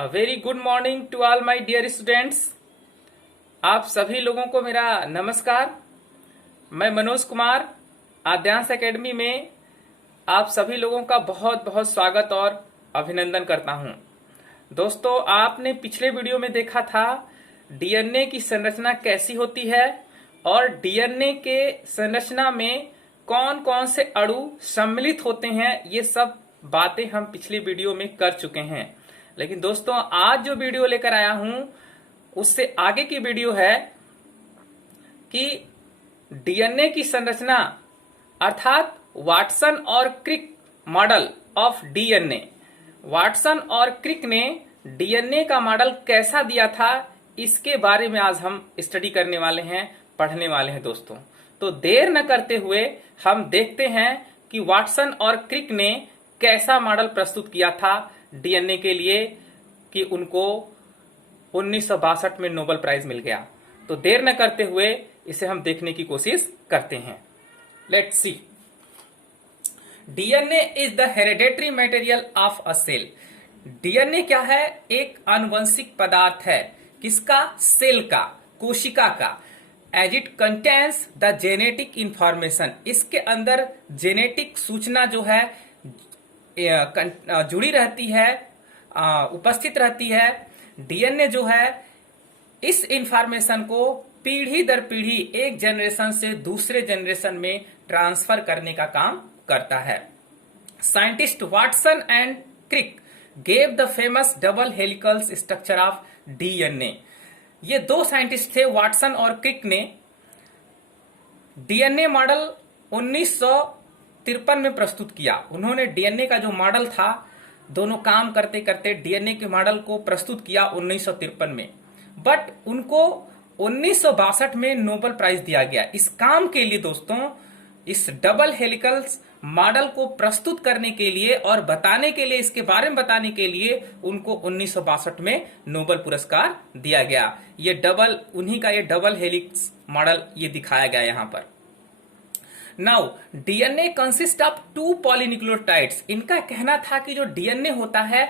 A very good morning to all my dear students. आप सभी लोगों को मेरा नमस्कार। मैं मनोज कुमार आद्यांश एकेडमी में आप सभी लोगों का बहुत बहुत स्वागत और अभिनंदन करता हूं। दोस्तों, आपने पिछले वीडियो में देखा था डीएनए की संरचना कैसी होती है और डीएनए के संरचना में कौन कौन से अणु सम्मिलित होते हैं। ये सब बातें हम पिछली वीडियो में कर चुके हैं। लेकिन दोस्तों, आज जो वीडियो लेकर आया हूं उससे आगे की वीडियो है कि डीएनए की संरचना अर्थात वाटसन और Crick model of DNA. Watson और क्रिक ने डीएनए का मॉडल कैसा दिया था, इसके बारे में आज हम स्टडी करने वाले हैं, पढ़ने वाले हैं दोस्तों। तो देर न करते हुए हम देखते हैं कि वाटसन और क्रिक ने कैसा मॉडल प्रस्तुत किया था डीएनए के लिए कि उनको 1962 में नोबेल प्राइज मिल गया। तो देर न करते हुए इसे हम देखने की कोशिश करते हैं। Let's see. DNA is the hereditary material of a cell. DNA क्या है? एक आनुवंशिक पदार्थ है। किसका? सेल का, कोशिका का। As it contains the genetic information. इसके अंदर जेनेटिक सूचना जो है जुड़ी रहती है, उपस्थित रहती है। डीएनए जो है इस इंफॉर्मेशन को पीढ़ी दर पीढ़ी एक जनरेशन से दूसरे जनरेशन में ट्रांसफर करने का काम करता है। Scientist Watson and Crick gave the famous double helical structure of DNA. ये दो साइंटिस्ट थे, वाटसन और क्रिक ने डीएनए मॉडल 1953 में प्रस्तुत किया। उन्होंने डीएनए का जो मॉडल था, दोनों काम करते करते डीएनए के मॉडल को प्रस्तुत किया 1953 में। बट उनको 1962 में नोबेल प्राइज दिया गया इस काम के लिए। दोस्तों, इस डबल हेलिकल मॉडल को प्रस्तुत करने के लिए और बताने के लिए, इसके बारे में बताने के लिए उनको 1962 में नोबेल पुरस्कार दिया गया। ये उन्हीं का ये डबल हेलिक्स मॉडल ये दिखाया गया यहां पर। Now DNA consist of 2 polynucleotides. इनका कहना था कि जो डीएनए होता है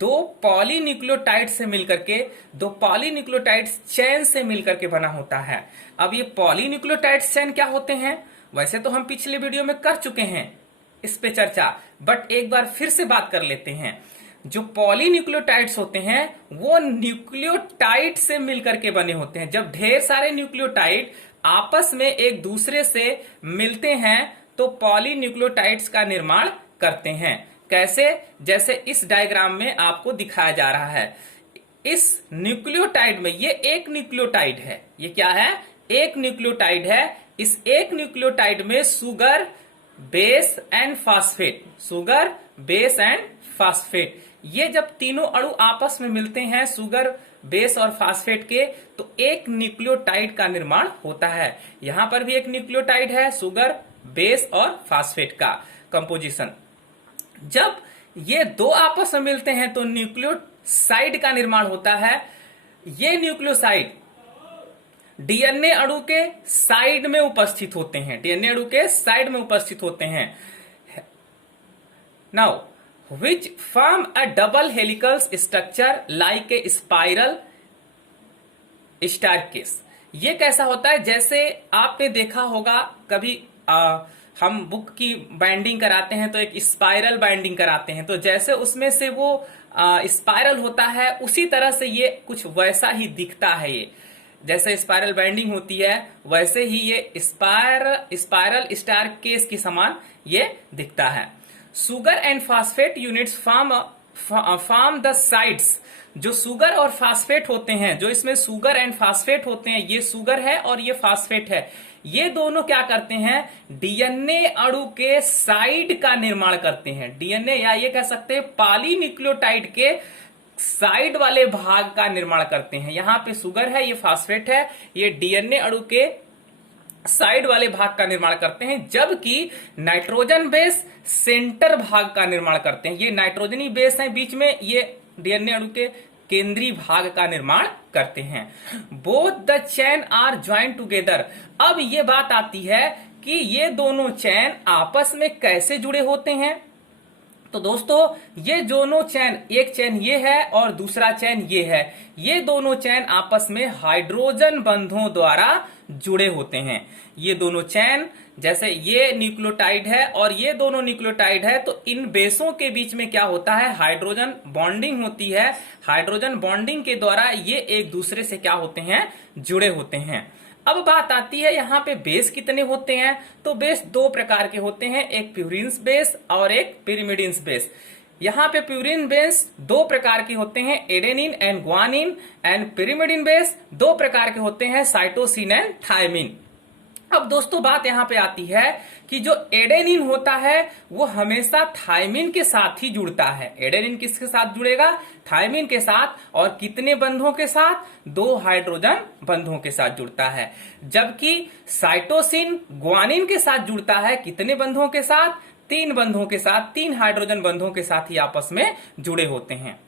2 पॉलीन्यूक्लियोटाइड से मिलकर के, 2 पॉलीन्यूक्लियोटाइड्स चेन से मिलकर के बना होता है। अब ये पॉलीन्यूक्लियोटाइड चेन क्या होते हैं? वैसे तो हम पिछले वीडियो में कर चुके हैं इस पे चर्चा, बट एक बार फिर से बात कर लेते हैं। जो पॉलीन्यूक्लियोटाइड्स होते हैं वो न्यूक्लियोटाइड से मिलकर के बने होते हैं। जब ढेर सारे न्यूक्लियोटाइड आपस में एक दूसरे से मिलते हैं तो पॉलीन्यूक्लियोटाइड्स का निर्माण करते हैं। कैसे? जैसे इस डायग्राम में आपको दिखाया जा रहा है। इस न्यूक्लियोटाइड में ये एक न्यूक्लियोटाइड है। ये क्या है? एक न्यूक्लियोटाइड है। इस एक न्यूक्लियोटाइड में sugar, base and phosphate, sugar, base and phosphate, ये जब तीनों अणु आपस में मिलते हैं, सुगर, बेस और फास्फेट के, तो एक न्यूक्लियोटाइड का निर्माण होता है। यहां पर भी एक न्यूक्लियोटाइड है, सुगर, बेस और फास्फेट का कंपोजिशन। जब ये दो आपस में मिलते हैं तो न्यूक्लियोसाइड का निर्माण होता है। ये न्यूक्लियोसाइड डीएनए अणु के साइड में उपस्थित होते हैं, डीएनए अणु के साइड में उपस्थित होते हैं। Now which form a double helical structure like a spiral staircase। ये कैसा होता है? जैसे आपने देखा होगा कभी हम बुक की बाइंडिंग कराते हैं तो एक स्पाइरल बाइंडिंग कराते हैं, तो जैसे उसमें से वो स्पाइरल होता है, उसी तरह से ये कुछ वैसा ही दिखता है। ये जैसे स्पाइरल बाइंडिंग होती है वैसे ही ये स्पाइरल स्टारकेस के समान ये दिखता है। Sugar and phosphate units form the sides. जो सुगर और फास्फेट होते हैं, जो इसमें सुगर एंड फास्फेट होते हैं, ये सुगर है और ये फास्फेट है, ये दोनों क्या करते हैं? डीएनए अणु के साइड का निर्माण करते हैं। डीएनए या ये कह सकते हैं पॉलीन्यूक्लियोटाइड के साइड वाले भाग का निर्माण करते हैं। यहां पे सुगर है, ये फास्फेट है, ये डीएनए अणु के साइड वाले भाग का निर्माण करते हैं। जबकि नाइट्रोजन बेस सेंटर भाग का निर्माण करते हैं। ये नाइट्रोजनी बेस है बीच में, ये डीएनए अणु के केंद्रीय भाग का निर्माण करते हैं। Both the chain are joint together. अब ये बात आती है कि ये दोनों चेन आपस में कैसे जुड़े होते हैं। तो दोस्तों ये दोनों चैन, एक चैन ये है और दूसरा चैन ये है, ये दोनों चैन आपस में हाइड्रोजन बंधों द्वारा जुड़े होते हैं। ये दोनों चैन, जैसे ये न्यूक्लियोटाइड है और ये दोनों न्यूक्लियोटाइड है, तो इन बेसों के बीच में क्या होता है, हाइड्रोजन बॉन्डिंग होती है। हाइड्रोजन बॉन्डिंग के द्वारा ये एक दूसरे से क्या होते हैं, जुड़े होते हैं। अब बात आती है यहाँ पे बेस कितने होते हैं, तो बेस दो प्रकार के होते हैं, एक प्यूरिन्स बेस और एक पिरिमिडिन्स बेस। यहाँ पे प्यूरिन बेस दो प्रकार के होते हैं, adenine and guanine, and pyrimidine base दो प्रकार के होते हैं, साइटोसिन एंड थायमिन। अब दोस्तों बात यहाँ पे आती है कि जो एडेनिन होता है वो हमेशा थायमिन के साथ ही जुड़ता है। एडेनिन किसके साथ जुड़ेगा, थायमिन के साथ, और कितने बंधों के साथ, दो हाइड्रोजन बंधों के साथ जुड़ता है। जबकि साइटोसिन ग्वानिन के साथ जुड़ता है, कितने बंधों के साथ, तीन बंधों के साथ, तीन हाइड्रोजन बंधों के साथ ही आपस में जुड़े होते हैं।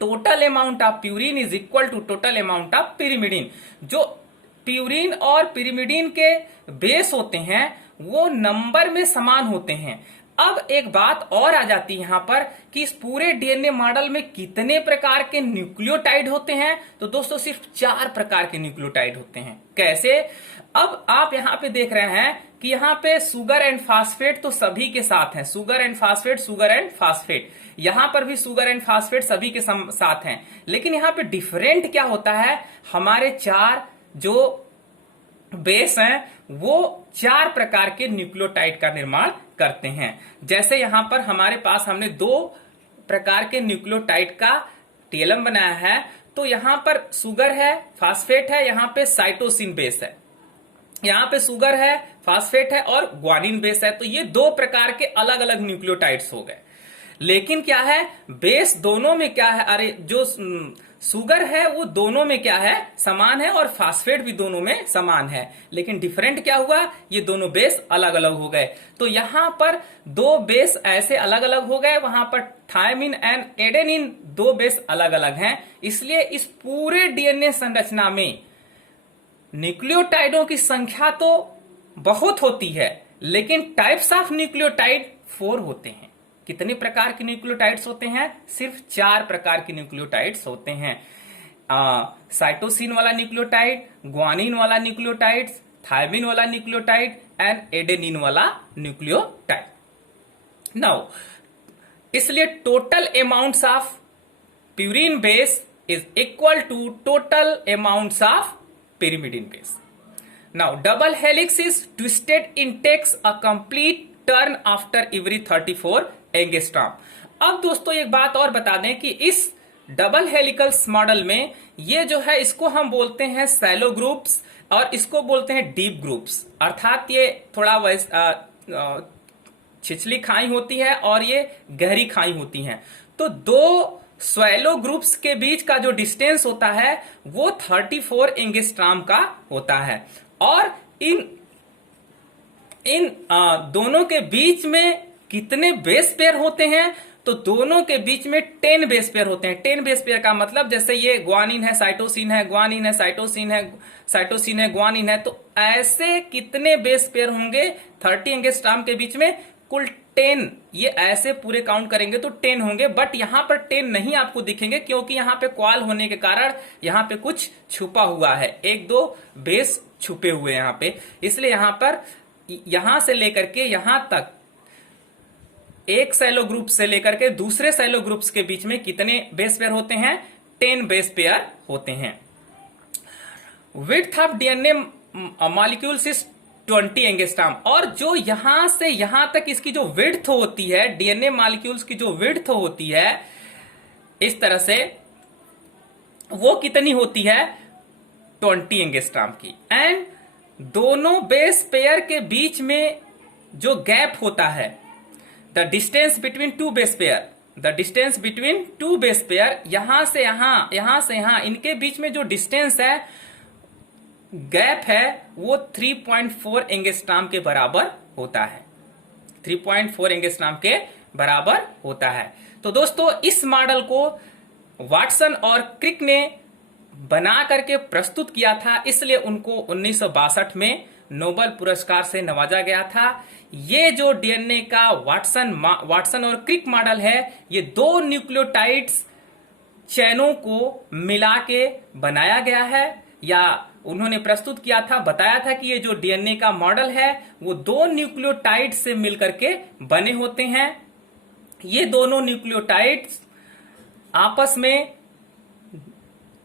Total amount of purine is equal to total amount of pyrimidine. जो प्यूरिन और पिरिमिडिन के बेस होते हैं वो नंबर में समान होते हैं। अब एक बात और आ जाती है यहाँ पर कि इस पूरे डीएनए मॉडल में कितने प्रकार के न्यूक्लियोटाइड होते हैं, तो दोस्तों सिर्फ 4 प्रकार के न्यूक्लियोटाइड होते हैं। कैसे, अब आप यहाँ पे देख रहे हैं कि यहाँ पे सुगर एंड फास्फेट तो सभी के साथ हैं, sugar and phosphate, sugar and phosphate, यहां पर भी सुगर एंड फास्फेट सभी के साथ हैं। लेकिन यहाँ पे डिफरेंट क्या होता है, हमारे 4 जो बेस हैं वो 4 प्रकार के न्यूक्लियोटाइड का निर्माण करते हैं। जैसे यहां पर हमारे पास हमने 2 प्रकार के न्यूक्लियोटाइड का टीएलएम बनाया है, तो यहां पर सुगर है, फास्फेट है, यहां पे साइटोसिन बेस है, यहां पे सुगर है, फास्फेट है और ग्वानिन बेस है। तो ये 2 प्रकार के अलग अलग न्यूक्लियोटाइड्स हो गए। लेकिन क्या है, बेस दोनों में क्या है, अरे जो सुगर है वो दोनों में क्या है, समान है, और फास्फेट भी दोनों में समान है। लेकिन डिफरेंट क्या हुआ, ये दोनों बेस अलग अलग हो गए। तो यहां पर 2 बेस ऐसे अलग अलग हो गए, वहां पर थायमिन एंड एडेनिन 2 बेस अलग अलग हैं। इसलिए इस पूरे डीएनए संरचना में न्यूक्लियोटाइडों की संख्या तो बहुत होती है, लेकिन टाइप्स ऑफ न्यूक्लियोटाइड 4 होते हैं। कितने प्रकार के न्यूक्लियोटाइड्स होते हैं, सिर्फ 4 प्रकार के न्यूक्लियोटाइड्स होते हैं। साइटोसिन वाला न्यूक्लियोटाइड, ग्वानिन वाला न्यूक्लियोटाइड, थायमिन वाला न्यूक्लियोटाइड एंड एडेनिन वाला न्यूक्लियोटाइड। नाउ इसलिए total amounts of purine base is equal to total amounts of pyrimidine base. Now double helix is twisted in takes a complete turn after every 34 angstrom. अब दोस्तों एक बात और बता दें कि इस डबल हेलिकल्स मॉडल में ये जो है इसको हम बोलते हैं सैलो ग्रुप्स और इसको बोलते हैं डीप ग्रुप्स। अर्थात ये थोड़ा छिछली खाई होती है और ये गहरी खाई होती हैं। तो 2 स्वैलो ग्रुप्स के बीच का जो डिस्टेंस होता है वो 34 एंगस्ट्रॉम का होता है, और इन दोनों के बीच में कितने बेस पेयर होते हैं, तो दोनों के बीच में 10 बेस पेयर होते हैं। 10 बेस पेयर का मतलब जैसे ये ग्वानिन है, साइटोसिन है, ग्वानिन है, साइटोसिन है, साइटोसिन है, ग्वानिन है, तो ऐसे कितने बेस पेयर होंगे 30 एंगस्ट्रॉम के बीच में, कुल 10। ये ऐसे पूरे काउंट करेंगे तो 10 होंगे, बट यहां पर 10 नहीं आपको दिखेंगे क्योंकि यहां पे क्वाल होने के कारण यहां पे कुछ छुपा हुआ है, 1-2 बेस छुपे हुए यहां पे। इसलिए यहां पर यहां से लेकर के यहां तक एक सैलो ग्रुप से लेकर के दूसरे सैलो ग्रुप्स के बीच में कितने बेस पेयर होते हैं, 10 बेस पेयर होते हैं। Width of DNA molecules is 20 angstrom, और जो यहां से यहां तक इसकी जो विड्थ होती है, डीएनए मॉलिक्यूल्स की जो विड्थ होती है इस तरह से, वो कितनी होती है, 20 एंगस्ट्रॉम की। एंड दोनों बेस पेयर के बीच में जो गैप होता है, the distance between 2 base pair, the distance between 2 base pair, यहां से यहां से यहां, इनके बीच में जो डिस्टेंस है, गैप है, वो 3.4 एंगस्ट्रॉम के बराबर होता है, 3.4 एंगस्ट्रॉम के बराबर होता है। तो दोस्तों इस मॉडल को वाटसन और क्रिक ने बना करके प्रस्तुत किया था, इसलिए उनको 1962 में नोबेल पुरस्कार से नवाजा गया था। ये जो डीएनए का वाटसन और क्रिक मॉडल है, ये दो न्यूक्लियोटाइड्स चैनों को मिला के बनाया गया है, या उन्होंने प्रस्तुत किया था, बताया था कि ये जो डीएनए का मॉडल है वो दो न्यूक्लियोटाइड से मिलकर के बने होते हैं। ये दोनों न्यूक्लियोटाइड्स आपस में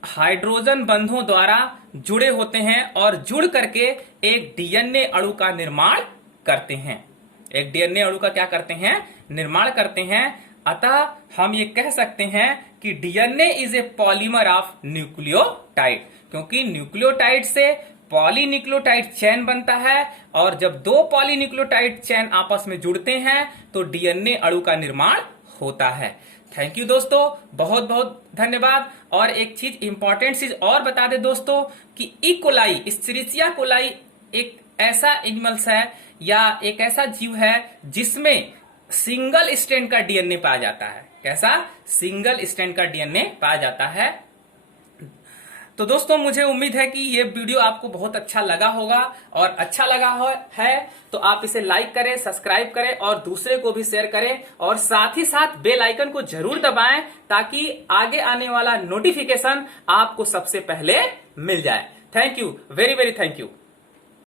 हाइड्रोजन बंधों द्वारा जुड़े होते हैं और जुड़ करके एक डीएनए अणु का निर्माण करते हैं। एक डीएनए अणु का क्या करते हैं? निर्माण करते हैं। अतः हम ये कह सकते हैं कि DNA is a polymer of nucleotide, क्योंकि न्यूक्लियोटाइड से पॉलीन्यूक्लियोटाइड चेन बनता है, और जब दो पॉलीन्यूक्लियोटाइड चेन आपस में जुड़ते हैं तो डीएनए अणु का निर्माण होता है। थैंक यू दोस्तों, बहुत बहुत धन्यवाद। और एक चीज, इंपॉर्टेंट चीज और बता दे दोस्तों कि इकोलाई, इस्चेरिचिया कोलाई एक ऐसा एनिमल्स है या एक ऐसा जीव है जिसमें सिंगल स्ट्रैंड का डीएनए पाया जाता है। कैसा? सिंगल स्ट्रैंड का डीएनए पाया जाता है। तो दोस्तों, मुझे उम्मीद है कि ये वीडियो आपको बहुत अच्छा लगा होगा, और अच्छा लगा है तो आप इसे लाइक करें, सब्सक्राइब करें और दूसरे को भी शेयर करें, और साथ ही साथ बेल आइकन को जरूर दबाएं ताकि आगे आने वाला नोटिफिकेशन आपको सबसे पहले मिल जाए। Thank you, very very thank you.